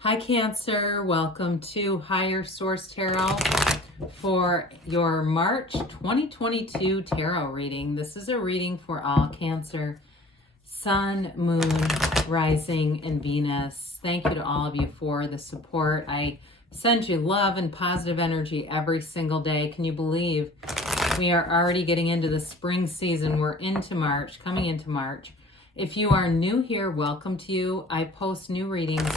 Hi Cancer, welcome to Higher Source Tarot for your March 2022 tarot reading. This is a reading for all Cancer, Sun, Moon, Rising, and Venus. Thank you to all of you for the support. I send you love and positive energy every single day. Can you believe we are already getting into the spring season? We're into March, coming into March. If you are new here, welcome to you. I post new readings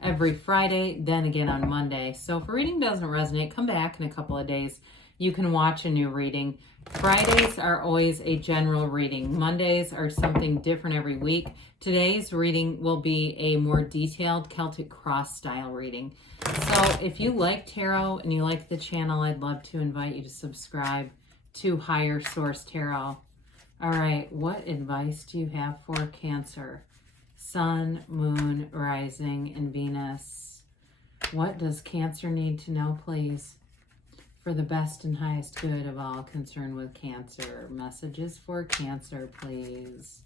every Friday, then again on Monday. So if a reading doesn't resonate, come back in a couple of days. You can watch a new reading. Fridays are always a general reading. Mondays are something different every week. Today's reading will be a more detailed Celtic cross style reading. So if you like tarot and you like the channel, I'd love to invite you to subscribe to Higher Source Tarot. All right, what advice do you have for Cancer? Sun, Moon, Rising, and Venus. What does Cancer need to know, please, for the best and highest good of all concerned with Cancer? Messages for Cancer, please.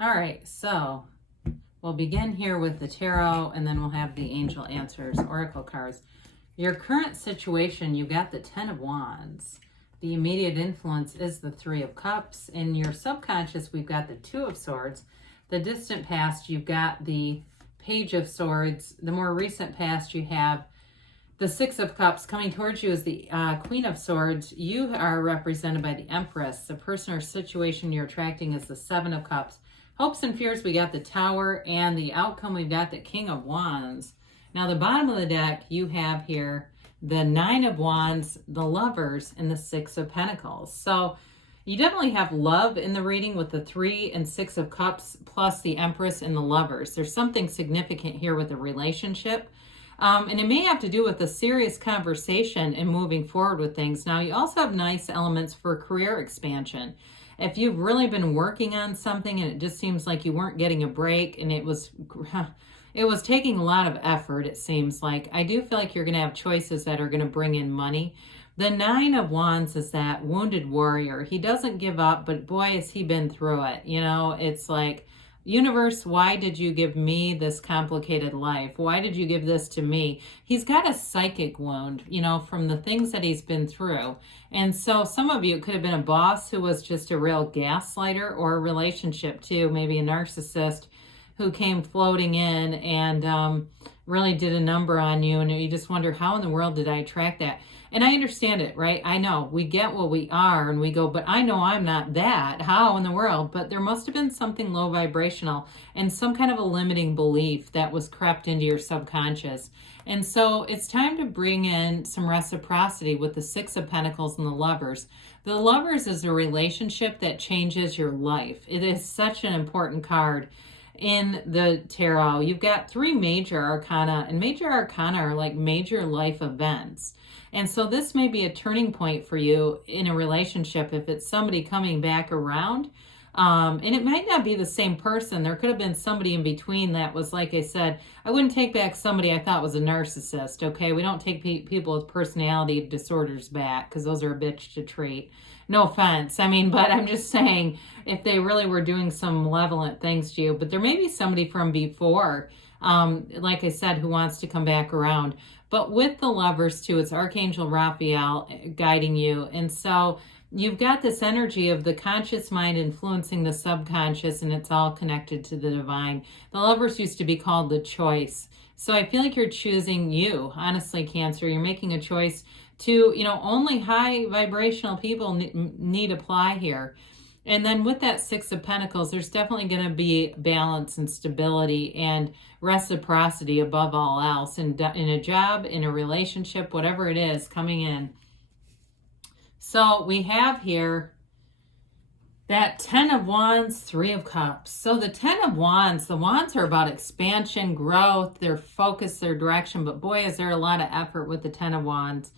All right, so we'll begin here with the tarot, and then we'll have the angel answers, oracle cards. Your current situation, you got the Ten of Wands. The immediate influence is the Three of Cups. In your subconscious, we've got the Two of Swords. The distant past, you've got the Page of Swords. The more recent past, you have the Six of Cups. Coming towards you is the Queen of Swords. You are represented by the Empress. The person or situation you're attracting is the Seven of Cups. Hopes and fears, we got the Tower. And the outcome, we've got the King of Wands. Now, the bottom of the deck, you have here the Nine of Wands, the Lovers, and the Six of Pentacles. So you definitely have love in the reading with the Three and Six of Cups, plus the Empress and the Lovers. There's something significant here with the relationship. And it may have to do with a serious conversation and moving forward with things. Now, you also have nice elements for career expansion. If you've really been working on something and it just seems like you weren't getting a break and it was taking a lot of effort, it seems like. I do feel like you're going to have choices that are going to bring in money. The Nine of Wands is that wounded warrior. He doesn't give up, but boy, has he been through it. You know, it's like, universe, why did you give me this complicated life? Why did you give this to me? He's got a psychic wound, you know, from the things that he's been through. And so some of you, it could have been a boss who was just a real gaslighter, or a relationship too, maybe a narcissist who came floating in and really did a number on you, and you just wonder, how in the world did I attract that? And I understand it, right? I know we get what we are and we go, but I know I'm not that. How in the world? But there must have been something low vibrational and some kind of a limiting belief that was crept into your subconscious. And so it's time to bring in some reciprocity with the Six of Pentacles and the Lovers. The Lovers is a relationship that changes your life. It is such an important card in the tarot. You've got three major arcana, and major arcana are like major life events. And so this may be a turning point for you in a relationship if it's somebody coming back around. And it might not be the same person. There could have been somebody in between that was, like I said, I wouldn't take back somebody I thought was a narcissist, okay? We don't take people with personality disorders back because those are a bitch to treat. No offense. I mean, but I'm just saying, if they really were doing some malevolent things to you, but there may be somebody from before, like I said, who wants to come back around. But with the Lovers too, it's Archangel Raphael guiding you. And so you've got this energy of the conscious mind influencing the subconscious, and it's all connected to the divine. The Lovers used to be called the choice. So I feel like you're choosing you, honestly, Cancer. You're making a choice to, you know, only high vibrational people need apply here. And then with that Six of Pentacles, there's definitely going to be balance and stability and reciprocity above all else in a job, in a relationship, whatever it is coming in. So we have here that Ten of Wands, Three of Cups. So the Ten of Wands, the Wands are about expansion, growth, their focus, their direction. But boy, is there a lot of effort with the Ten of Wands.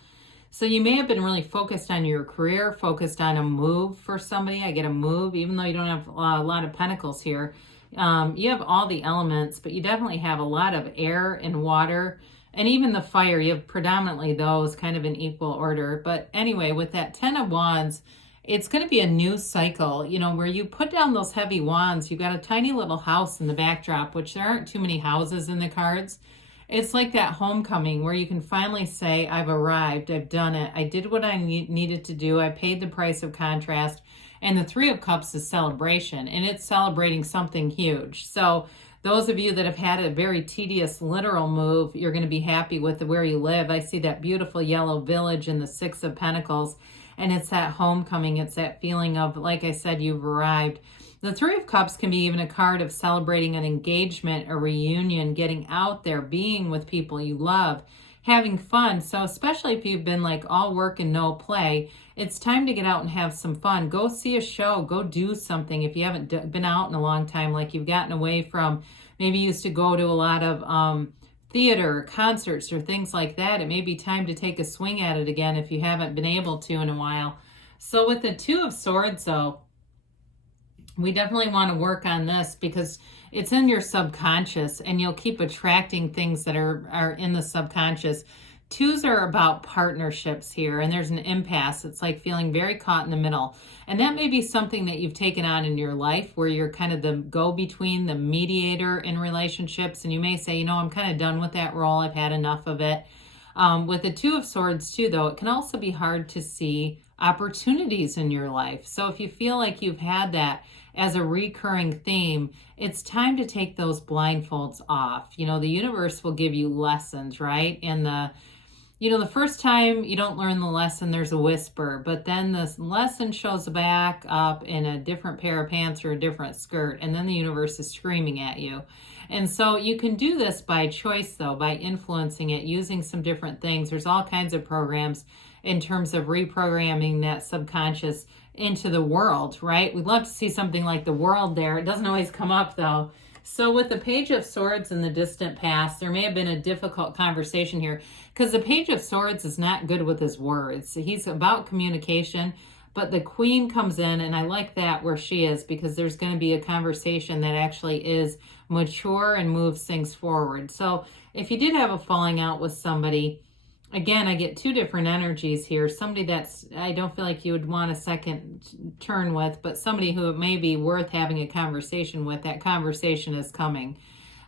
So you may have been really focused on your career, focused on a move for somebody. I get a move, even though you don't have a lot of pentacles here. You have all the elements, but you definitely have a lot of air and water, and even the fire. You have predominantly those kind of in equal order. But anyway, with that Ten of Wands, it's going to be a new cycle, you know, where you put down those heavy wands. You've got a tiny little house in the backdrop, which there aren't too many houses in the cards. It's like that homecoming where you can finally say, I've arrived, I've done it, I did what I needed to do, I paid the price of contrast. And the Three of Cups is celebration, and it's celebrating something huge. So those of you that have had a very tedious literal move, you're going to be happy with where you live. I see that beautiful yellow village in the Six of Pentacles, and it's that homecoming. It's that feeling of, like I said, you've arrived. The Three of Cups can be even a card of celebrating an engagement, a reunion, getting out there, being with people you love, having fun. So especially if you've been like all work and no play, it's time to get out and have some fun. Go see a show, go do something. If you haven't been out in a long time, like you've gotten away from, maybe you used to go to a lot of theater or concerts or things like that, it may be time to take a swing at it again if you haven't been able to in a while. So with the Two of Swords though, we definitely want to work on this because it's in your subconscious and you'll keep attracting things that are in the subconscious. Twos are about partnerships here, and there's an impasse. It's like feeling very caught in the middle. And that may be something that you've taken on in your life where you're kind of the go-between, the mediator in relationships. And you may say, you know, I'm kind of done with that role. I've had enough of it. With the Two of Swords too, though, it can also be hard to see opportunities in your life. So if you feel like you've had that as a recurring theme, it's time to take those blindfolds off. You know, the universe will give you lessons, right? And the first time you don't learn the lesson, there's a whisper, but then this lesson shows back up in a different pair of pants or a different skirt, and then the universe is screaming at you. And so you can do this by choice, though, by influencing it, using some different things. There's all kinds of programs in terms of reprogramming that subconscious into the world, right? We'd love to see something like the world there. It doesn't always come up, though. So with the Page of Swords in the distant past, there may have been a difficult conversation here because the Page of Swords is not good with his words. He's about communication, but the Queen comes in, and I like that where she is because there's going to be a conversation that actually is mature and moves things forward. So if you did have a falling out with somebody, again, I get two different energies here. Somebody that's, I don't feel like you would want a second turn with, but somebody who it may be worth having a conversation with. That conversation is coming.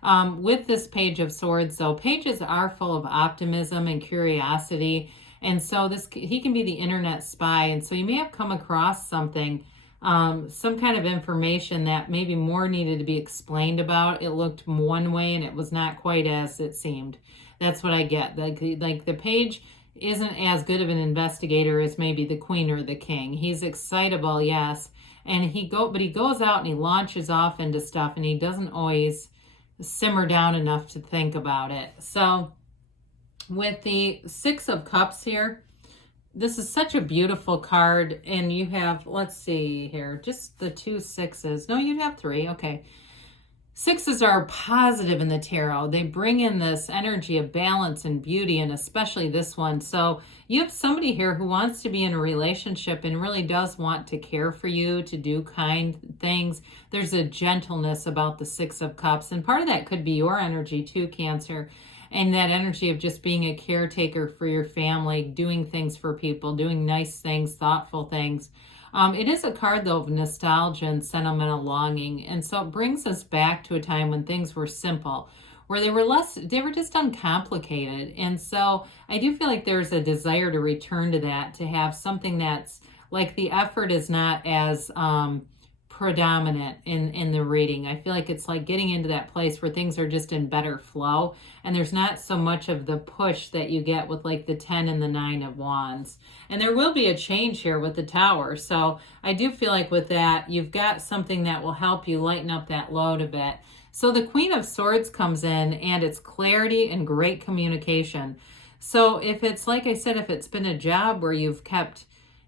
With this Page of Swords, though, pages are full of optimism and curiosity. And so he can be the internet spy. And so you may have come across something, some kind of information that maybe more needed to be explained about. It looked one way and it was not quite as it seemed. That's what I get. Like the Page isn't as good of an investigator as maybe the Queen or the King. He's excitable, yes, and he goes out and he launches off into stuff, and he doesn't always simmer down enough to think about it. So with the Six of Cups here, this is such a beautiful card, and you have, let's see here, just the two sixes. No, you have three. Okay. Sixes are positive in the tarot. They bring in this energy of balance and beauty, and especially this one. So you have somebody here who wants to be in a relationship and really does want to care for you, to do kind things. There's a gentleness about the Six of Cups, and part of that could be your energy too, Cancer, and that energy of just being a caretaker for your family, doing things for people, doing nice things, thoughtful things. It is a card, though, of nostalgia and sentimental longing. And so it brings us back to a time when things were simple, where they were just uncomplicated. And so I do feel like there's a desire to return to that, to have something that's like the effort is not as predominant in the reading. I feel like it's like getting into that place where things are just in better flow, and there's not so much of the push that you get with like the 10 and the 9 of Wands. And there will be a change here with the Tower. So I do feel like with that, you've got something that will help you lighten up that load a bit. So the Queen of Swords comes in, and it's clarity and great communication. So if it's, like I said, if it's been a job where you've kept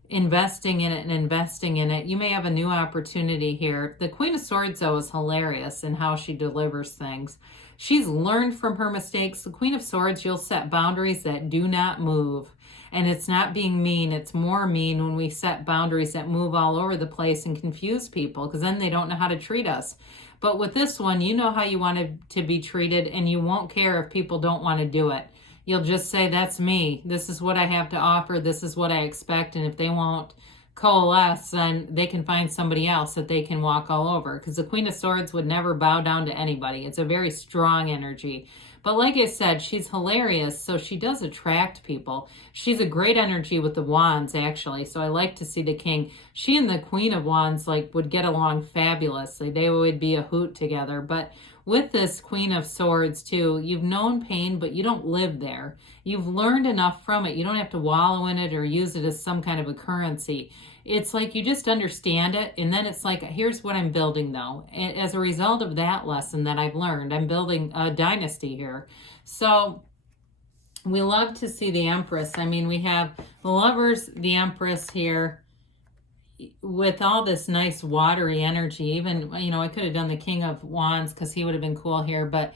investing in it, you may have a new opportunity here. The Queen of Swords, though, is hilarious in how she delivers things. She's learned from her mistakes. The Queen of Swords, you'll set boundaries that do not move. And it's not being mean. It's more mean when we set boundaries that move all over the place and confuse people, because then they don't know how to treat us. But with this one, you know how you want to be treated, and you won't care if people don't want to do it. You'll just say, that's me. This is what I have to offer. This is what I expect. And if they won't coalesce, then they can find somebody else that they can walk all over. Because the Queen of Swords would never bow down to anybody. It's a very strong energy. But like I said, she's hilarious, so she does attract people. She's a great energy with the wands, actually. So I like to see the king. She and the Queen of Wands like would get along fabulously. They would be a hoot together. But with this Queen of Swords too, you've known pain, but you don't live there. You've learned enough from it. You don't have to wallow in it or use it as some kind of a currency. It's like you just understand it, and then it's like, here's what I'm building though. As a result of that lesson that I've learned, I'm building a dynasty here. So we love to see the Empress. I mean, we have the Lovers, the Empress here with all this nice watery energy. Even, you know, I could have done the King of Wands because he would have been cool here, but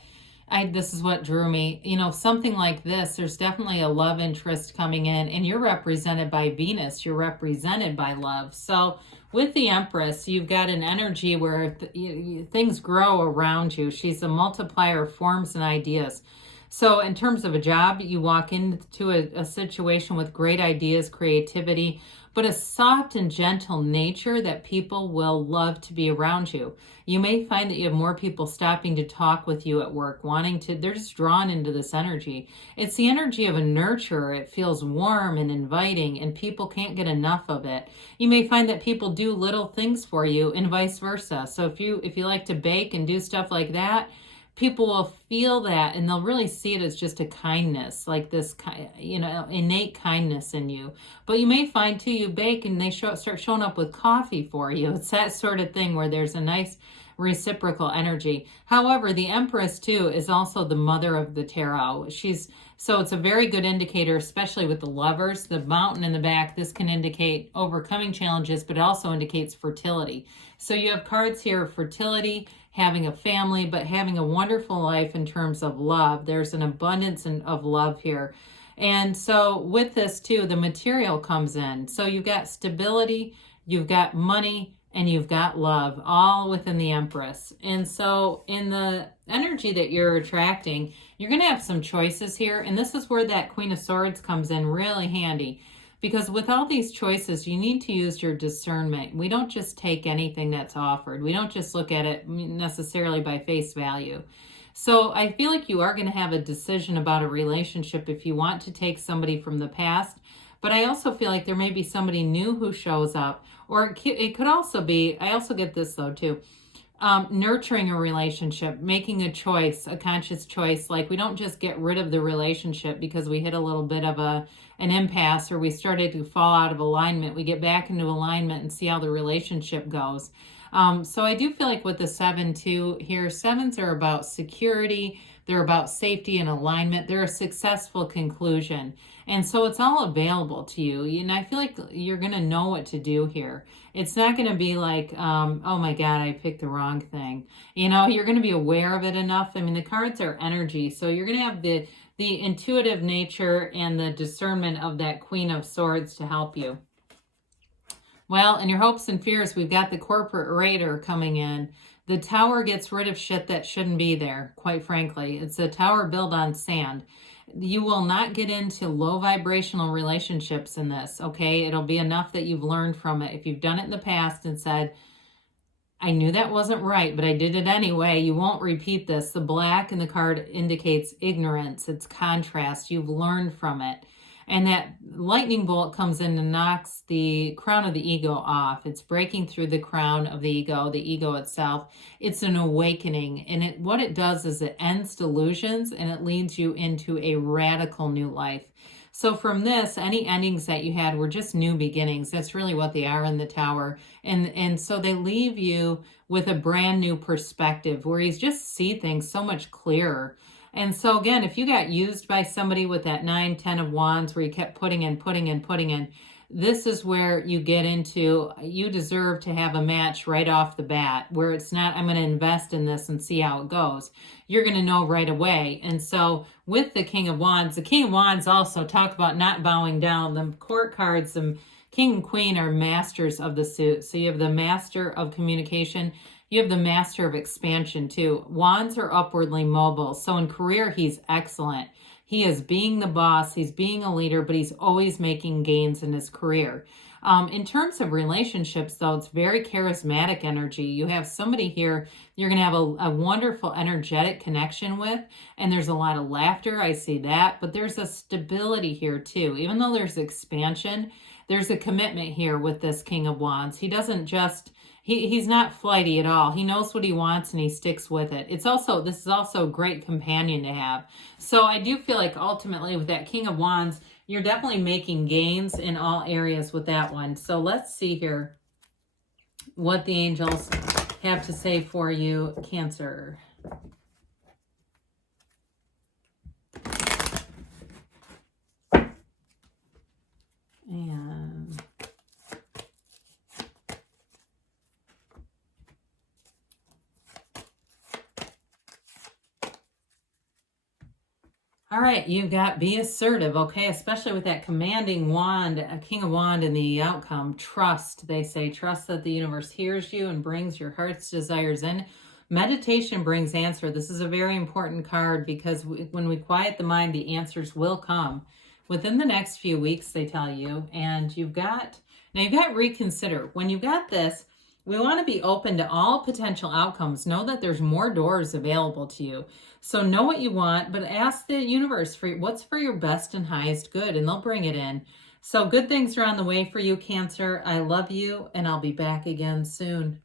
this is what drew me. You know, something like this, there's definitely a love interest coming in, and you're represented by Venus. You're represented by love. So with the Empress, you've got an energy where things grow around you. She's a multiplier of forms and ideas. So in terms of a job, you walk into a situation with great ideas, creativity, but a soft and gentle nature that people will love to be around you. You may find that you have more people stopping to talk with you at work, they're just drawn into this energy. It's the energy of a nurturer. It feels warm and inviting, and people can't get enough of it. You may find that people do little things for you and vice versa. So if you like to bake and do stuff like that, people will feel that, and they'll really see it as just a kindness, like this, you know, innate kindness in you. But you may find too, you bake and they start showing up with coffee for you. It's that sort of thing where there's a nice reciprocal energy. However, the Empress too is also the mother of the tarot. So it's a very good indicator, especially with the Lovers. The mountain in the back, this can indicate overcoming challenges, but it also indicates fertility. So you have cards here of fertility, having a family, but having a wonderful life in terms of love. There's an abundance of love here. And so with this too, the material comes in. So you've got stability, you've got money, and you've got love, all within the Empress. And so in the energy that you're attracting, you're going to have some choices here. And this is where that Queen of Swords comes in really handy. Because with all these choices, you need to use your discernment. We don't just take anything that's offered. We don't just look at it necessarily by face value. So I feel like you are going to have a decision about a relationship if you want to take somebody from the past. But I also feel like there may be somebody new who shows up. Or it could also be, I also get this though too, nurturing a relationship, making a choice, a conscious choice. Like we don't just get rid of the relationship because we hit a little bit of an impasse or we started to fall out of alignment. We get back into alignment and see how the relationship goes. So I do feel like with the 7 too here, 7s are about security. They're about safety and alignment. They're a successful conclusion. And so it's all available to you. And I feel like you're going to know what to do here. It's not going to be like, oh my God, I picked the wrong thing. You know, you're going to be aware of it enough. I mean, the cards are energy. So you're going to have the intuitive nature and the discernment of that Queen of Swords to help you. Well, in your hopes and fears, we've got the corporate raider coming in. The tower gets rid of shit that shouldn't be there, quite frankly. It's a tower built on sand. You will not get into low vibrational relationships in this, okay? It'll be enough that you've learned from it. If you've done it in the past and said, I knew that wasn't right, but I did it anyway, you won't repeat this. The black in the card indicates ignorance. It's contrast. You've learned from it. And that lightning bolt comes in and knocks the crown of the ego off. It's breaking through the crown of the ego itself. It's an awakening. And what it does is it ends delusions and it leads you into a radical new life. So from this, any endings that you had were just new beginnings. That's really what they are in the tower. And so they leave you with a brand new perspective where you just see things so much clearer. And so again, if you got used by somebody with that 9, 10 of wands where you kept putting in, this is where you get into, you deserve to have a match right off the bat where it's not, I'm going to invest in this and see how it goes. You're going to know right away. And so with the King of Wands also talk about not bowing down. The court cards, the King and Queen are masters of the suit. So you have the master of communication. You have the master of expansion too. Wands are upwardly mobile. So in career, he's excellent. He is being the boss. He's being a leader, but he's always making gains in his career. In terms of relationships, though, it's very charismatic energy. You have somebody here you're going to have a wonderful energetic connection with, and there's a lot of laughter. I see that, but there's a stability here too. Even though there's expansion, there's a commitment here with this King of Wands. He doesn't just he's not flighty at all. He knows what he wants and he sticks with it. This is also a great companion to have. So I do feel like ultimately with that King of Wands, you're definitely making gains in all areas with that one. So let's see here what the angels have to say for you, Cancer. And all right, you've got be assertive, okay? Especially with that commanding wand, a King of Wand in the outcome. Trust, they say. Trust that the universe hears you and brings your heart's desires in. Meditation brings answer. This is a very important card because when we quiet the mind, the answers will come within the next few weeks, they tell you. And you've got reconsider. When you've got this, we want to be open to all potential outcomes. Know that there's more doors available to you. So know what you want, but ask the universe for what's for your best and highest good, and they'll bring it in. So good things are on the way for you, Cancer. I love you, and I'll be back again soon.